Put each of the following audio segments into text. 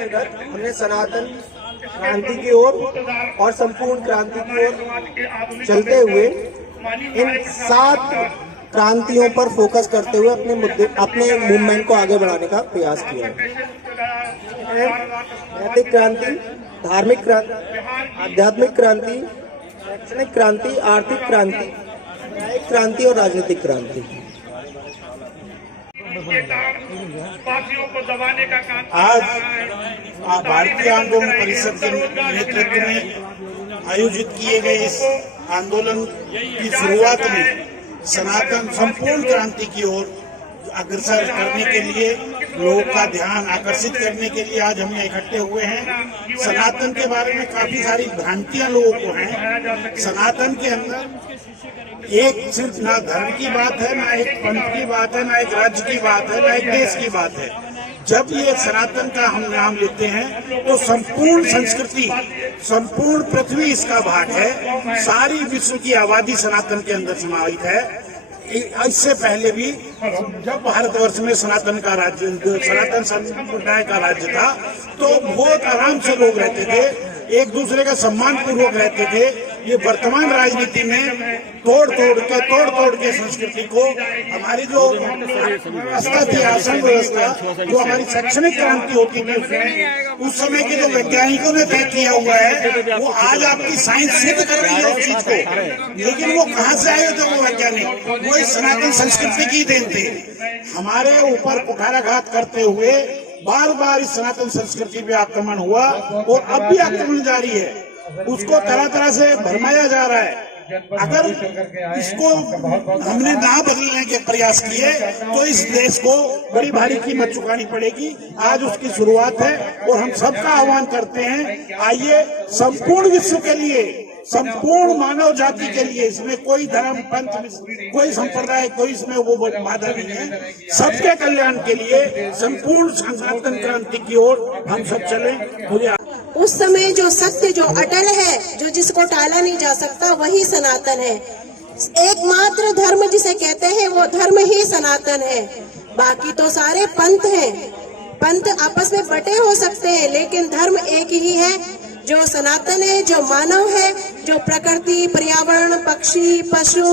अंतर्गत हमने सनातन क्रांति की ओर और संपूर्ण क्रांति की ओर चलते हुए इन 7 क्रांतियों पर फोकस करते हुए अपने मूवमेंट को आगे बढ़ाने का प्रयास किया है। नैतिक क्रांति, धार्मिक क्रांति, आध्यात्मिक क्रांति, शैक्षणिक क्रांति, आर्थिक क्रांति, न्यायिक क्रांति और राजनीतिक क्रांति। आज भारतीय आंदोलन परिषद के नेतृत्व में आयोजित किए गए इस आंदोलन की शुरुआत में सनातन संपूर्ण क्रांति की ओर अग्रसर करने के लिए, लोगों का ध्यान आकर्षित करने के लिए आज हम इकट्ठे हुए हैं। सनातन के बारे में काफी सारी भ्रांतियां लोगों को हैं। सनातन के अंदर एक सिर्फ ना धर्म की बात है, ना एक पंथ की बात है, ना एक राज्य की बात है, ना एक देश की बात है। जब ये सनातन का हम नाम लेते हैं तो संपूर्ण संस्कृति, संपूर्ण पृथ्वी इसका भाग है। सारी विश्व की आबादी सनातन के अंदर समाहित है। इससे पहले भी जब भारतवर्ष में सनातन संप्रदाय का राज्य था तो बहुत आराम से लोग रहते थे, एक दूसरे का सम्मान पूर्वक रहते थे। ये वर्तमान राजनीति में तोड़ तोड़ के संस्कृति को, हमारी जो व्यवस्था थी, आसन व्यवस्था, जो हमारी शैक्षणिक क्रांति होती थी उसमें उस समय के जो वैज्ञानिकों ने तय किया हुआ है वो आज आपकी साइंस सिद्ध कर रही है उस चीज को। लेकिन वो कहाँ से आए थे वो वैज्ञानिक? वो इस सनातन संस्कृति की देन थे। हमारे ऊपर कुठाराघात करते हुए बार बार इस सनातन संस्कृति पे आक्रमण हुआ और अब भी आक्रमण जारी है। उसको तरह तरह से भरमाया जा रहा है। अगर इसको हमने ना बदलने के प्रयास किए तो इस देश को बड़ी भारी कीमत चुकानी पड़ेगी। आज उसकी शुरुआत है और हम सबका आह्वान करते हैं, आइए संपूर्ण विश्व के लिए, संपूर्ण मानव जाति के लिए, इसमें कोई धर्म, पंथ, कोई संप्रदाय, कोई इसमें वो बाधा नहीं है। सबके कल्याण के लिए संपूर्ण सनातन क्रांति की ओर हम सब चलें। मुझे उस समय जो सत्य, जो अटल है, जो जिसको टाला नहीं जा सकता, वही सनातन है। एकमात्र धर्म जिसे कहते हैं वो धर्म ही सनातन है। बाकी तो सारे पंथ हैं। पंथ आपस में बटे हो सकते हैं लेकिन धर्म एक ही है जो सनातन है, जो मानव है, जो प्रकृति, पर्यावरण, पक्षी, पशु,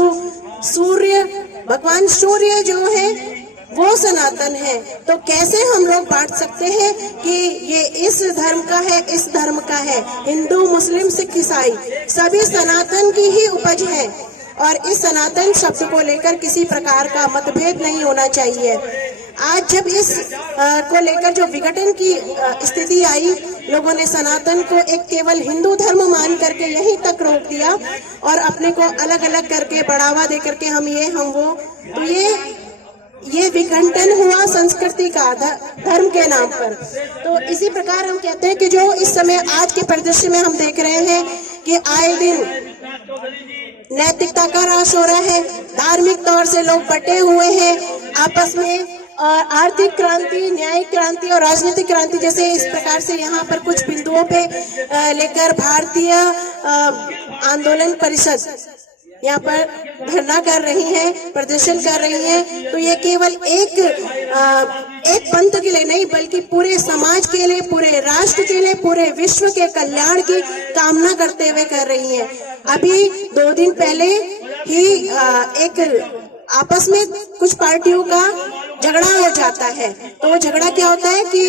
सूर्य, भगवान सूर्य जो है वो सनातन है। तो कैसे हम लोग बांट सकते हैं कि ये इस धर्म का है, इस धर्म का है? हिंदू, मुस्लिम, सिख, ईसाई सभी सनातन की ही उपज है और इस सनातन शब्द को लेकर किसी प्रकार का मतभेद नहीं होना चाहिए। आज जब इस को लेकर जो विघटन की स्थिति आई, लोगों ने सनातन को एक केवल हिंदू धर्म मान करके यहीं तक रोक दिया और अपने को अलग अलग करके बढ़ावा दे करके हम ये, हम वो, तो ये विघटन हुआ संस्कृति का धर्म के नाम पर। तो इसी प्रकार हम कहते हैं कि जो इस समय आज के परिदृश्य में हम देख रहे हैं कि आए दिन नैतिकता का ह्रास हो रहा है, धार्मिक तौर से लोग बटे हुए हैं आपस में, और आर्थिक क्रांति, न्यायिक क्रांति और राजनीतिक क्रांति जैसे इस प्रकार से यहाँ पर कुछ बिंदुओं पे लेकर भारतीय आंदोलन परिषद यहाँ पर धरना कर रही है, प्रदर्शन कर रही है। तो ये केवल एक पंथ के लिए नहीं बल्कि पूरे समाज के लिए, पूरे राष्ट्र के लिए, पूरे विश्व के कल्याण की कामना करते हुए कर रही है। अभी 2 दिन पहले ही एक आपस में कुछ पार्टियों का झगड़ा हो जाता है। तो वो झगड़ा क्या होता है कि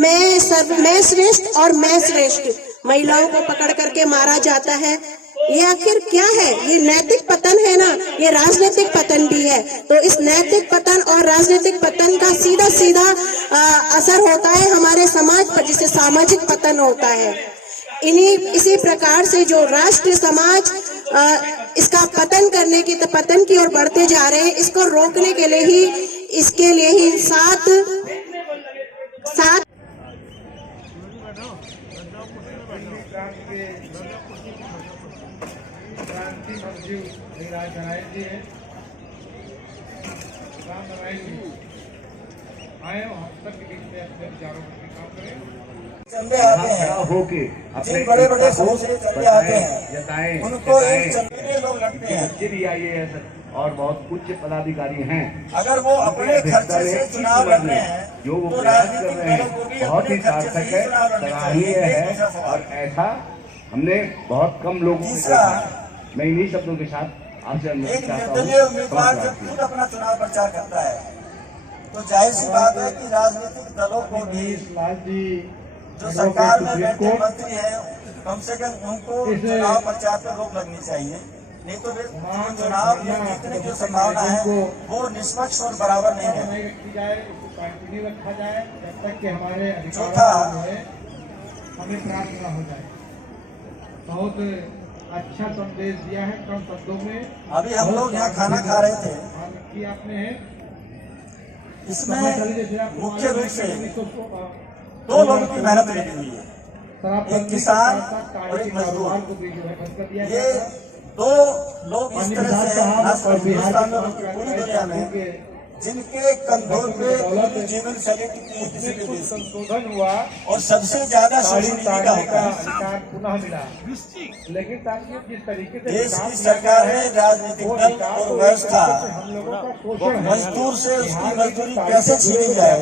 मैं श्रेष्ठ और मैं श्रेष्ठ, महिलाओं को पकड़ करके मारा जाता है। ये आखिर क्या है? ये नैतिक पतन है ना, ये राजनीतिक पतन भी है। तो इस नैतिक पतन और राजनीतिक पतन का सीधा सीधा असर होता है हमारे समाज पर, जिसे सामाजिक पतन होता है। इसी प्रकार से जो राष्ट्र समाज इसका पतन करने की, पतन की ओर बढ़ते जा रहे हैं, इसको रोकने के लिए ही, इसके लिए ही सात चंदे आते हैं, जिन बड़े बड़े शो से चंदे आते हैं उनको एक चंदे में लोग लगते हैं और बहुत उच्च पदाधिकारी हैं। अगर वो अपने खर्चे से चुनाव लड़ रहे हैं तो राजनीतिक दलों को भी बहुत ही सार्थक है, सराहनीय है और ऐसा हमने बहुत कम लोगों को देखा है। मैं इन्हीं शब्दों के साथ आपसे अनुरोध चाहता निर्दलीय हूँ। उम्मीदवार जब खुद अपना चुनाव प्रचार करता है तो जाहिर सी बात है कि राजनीतिक दलों को भी जो सरकार में बैठे मंत्री हैं कम से कम उनको चुनाव प्रचार पर रोक लगनी चाहिए, नहीं तो वे चुनाव में जीतने की जो संभावना है वो निष्पक्ष और बराबर नहीं है। चौथा, हमें प्राप्त न हो जाए। बहुत अच्छा संदेश दिया है कम शब्दों में। अभी हम लोग यहाँ खाना खा रहे थे, कि आपने इसमें मुख्य रूप से दो लोगों की मेहनत लगी हुई है, एक किसान और एक मजदूर। ये दो लोग इस तरह से हैं हिंदुस्तान में पूरी दुनिया में जिनके कंधों पे जीवन शैली की किसी भी देश संशोधन हुआ और सबसे ज्यादा शरीर नीति का होता है। अधिकार पुनः मिला, लेकिन ताकि जिस तरीके से देश की सरकार है, राजनीतिक दल और व्यवस्था हम लोगों का शोषण है। मजदूर से उसकी मजदूरी कैसे छीनी जाए,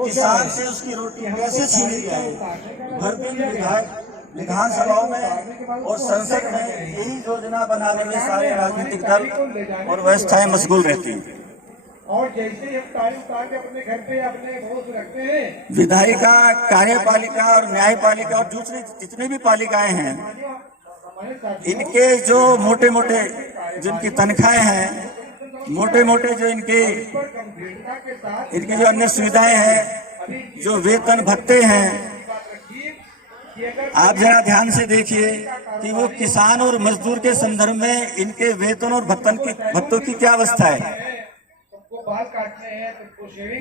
किसान से उसकी रोटी कैसे छीनी जाए, भर विधानसभाओं में और संसद में यही योजना बनाने में सारे राजनीतिक दल और व्यवस्थाएं मशगूल रहती हैं। और जैसे ही हम तारीफ उतार के अपने घर पे अपने भरोसे रखते हैं, विधायिका, कार्यपालिका और न्यायपालिका और दूसरी जितनी भी पालिकाएं हैं, इनके जो मोटे मोटे जिनकी तनख्वाहें हैं, मोटे मोटे जो इनकी जो अन्य सुविधाएं हैं, जो वेतन भत्ते हैं, आप जरा ध्यान से देखिए कि वो किसान और मजदूर के संदर्भ में इनके वेतन और भत्तों की क्या अवस्था है।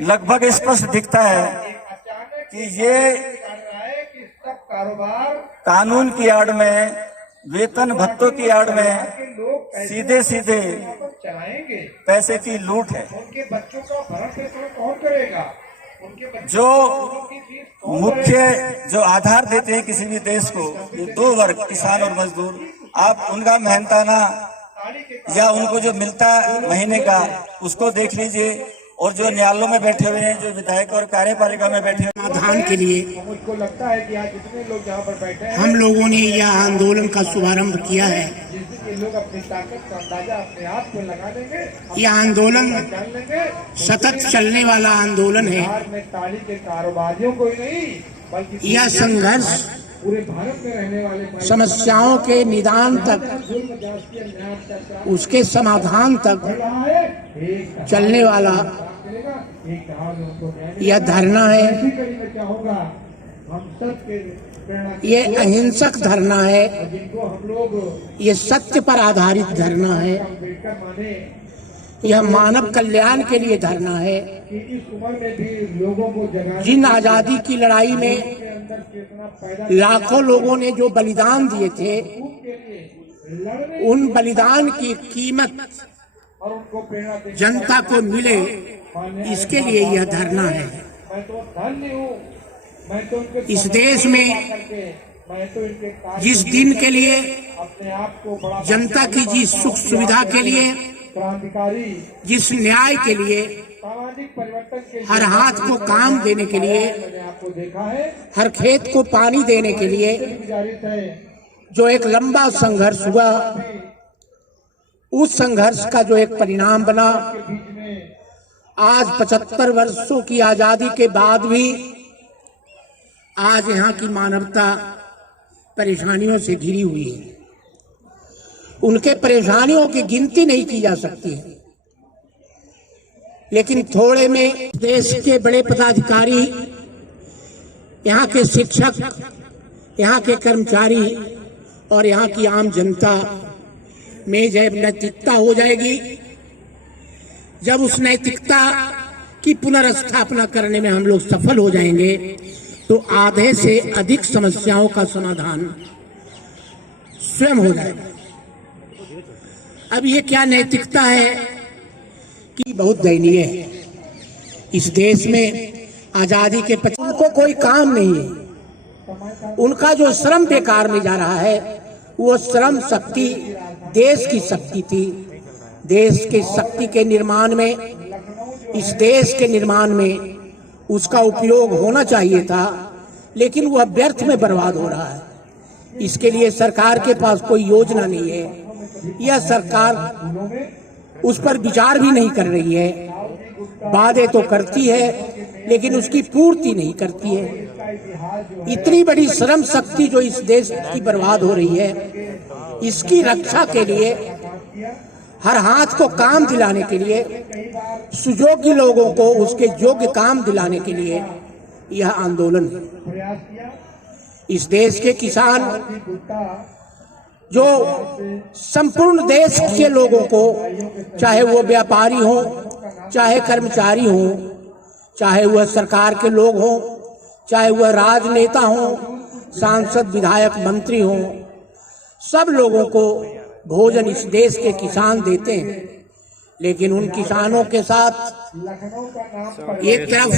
लगभग स्पष्ट दिखता है कि ये कानून की आड़ में, वेतन भत्तों की आड़ में सीधे सीधे पैसे की लूट है। उनके बच्चों का भरण पोषण कौन करेगा? जो मुख्य जो आधार देते हैं किसी भी देश को, ये दो वर्ग किसान और मजदूर, आप उनका मेहनताना या उनको जो मिलता महीने का उसको देख लीजिए, और जो न्यायालयों में बैठे हुए हैं, जो विधायक और कार्यपालिका में बैठे हुए समाधान के लिए मुझको लगता है कि आज जितने लोग यहाँ पर बैठे हैं, हम लोगों ने यह आंदोलन का शुभारंभ किया है। जिससे लोग अपनी ताकत का अंदाजा अपने आप को लगा लेंगे। यह आंदोलन जान लेंगे सतत चलने वाला आंदोलन है। बिहार में ताली के कारोबारियों को ही नहीं बल्कि यह संघर्ष पूरे भारत में रहने वाले समस्याओं के निदान तक, उसके समाधान तक चलने वाला यह धरना है। ये अहिंसक धरना है, ये सत्य पर आधारित धरना है, यह मानव कल्याण के लिए धरना है। जिन आजादी की लड़ाई में लाखों लोगों ने जो बलिदान दिए थे, उन बलिदान की कीमत जनता को मिले, इसके लिए यह धरना है। इस देश में जिस दिन के लिए, जनता की जिस सुख सुविधा के लिए, जिस न्याय के लिए, हर हाथ को काम देने के लिए, हर खेत को पानी देने के लिए जो एक लंबा संघर्ष हुआ, उस संघर्ष का जो एक परिणाम बना, आज 75 वर्षों की आजादी के बाद भी आज यहाँ की मानवता परेशानियों से घिरी हुई है। उनके परेशानियों की गिनती नहीं की जा सकती है, लेकिन थोड़े में देश के बड़े पदाधिकारी, यहाँ के शिक्षक, यहाँ के कर्मचारी और यहाँ की आम जनता में जब नैतिकता हो जाएगी, जब उस नैतिकता की पुनर्स्थापना करने में हम लोग सफल हो जाएंगे, तो आधे से अधिक समस्याओं का समाधान स्वयं हो जाएगा। अब ये क्या नैतिकता है कि बहुत दयनीय है। इस देश में आजादी के 50 उनको कोई काम नहीं है। उनका जो श्रम बेकार में जा रहा है, वो श्रम शक्ति देश की शक्ति थी। देश के शक्ति के निर्माण में, इस देश के निर्माण में उसका उपयोग होना चाहिए था, लेकिन वह व्यर्थ में बर्बाद हो रहा है। इसके लिए सरकार के पास कोई योजना नहीं है। यह सरकार उस पर विचार भी नहीं कर रही है। वादे तो करती है लेकिन उसकी पूर्ति नहीं करती है। इतनी बड़ी श्रम शक्ति जो इस देश की बर्बाद हो रही है, इसकी रक्षा के लिए, हर हाथ को काम दिलाने के लिए, सुयोग्य लोगों को उसके योग्य काम दिलाने के लिए यह आंदोलन है। इस देश के किसान जो संपूर्ण देश के लोगों को, चाहे वो व्यापारी हो, चाहे कर्मचारी हो, चाहे वह सरकार के लोग हो, चाहे वह राजनेता हो, सांसद, विधायक, मंत्री हो, सब लोगों को भोजन इस देश के किसान देते हैं। लेकिन उन किसानों के साथ एक तरफ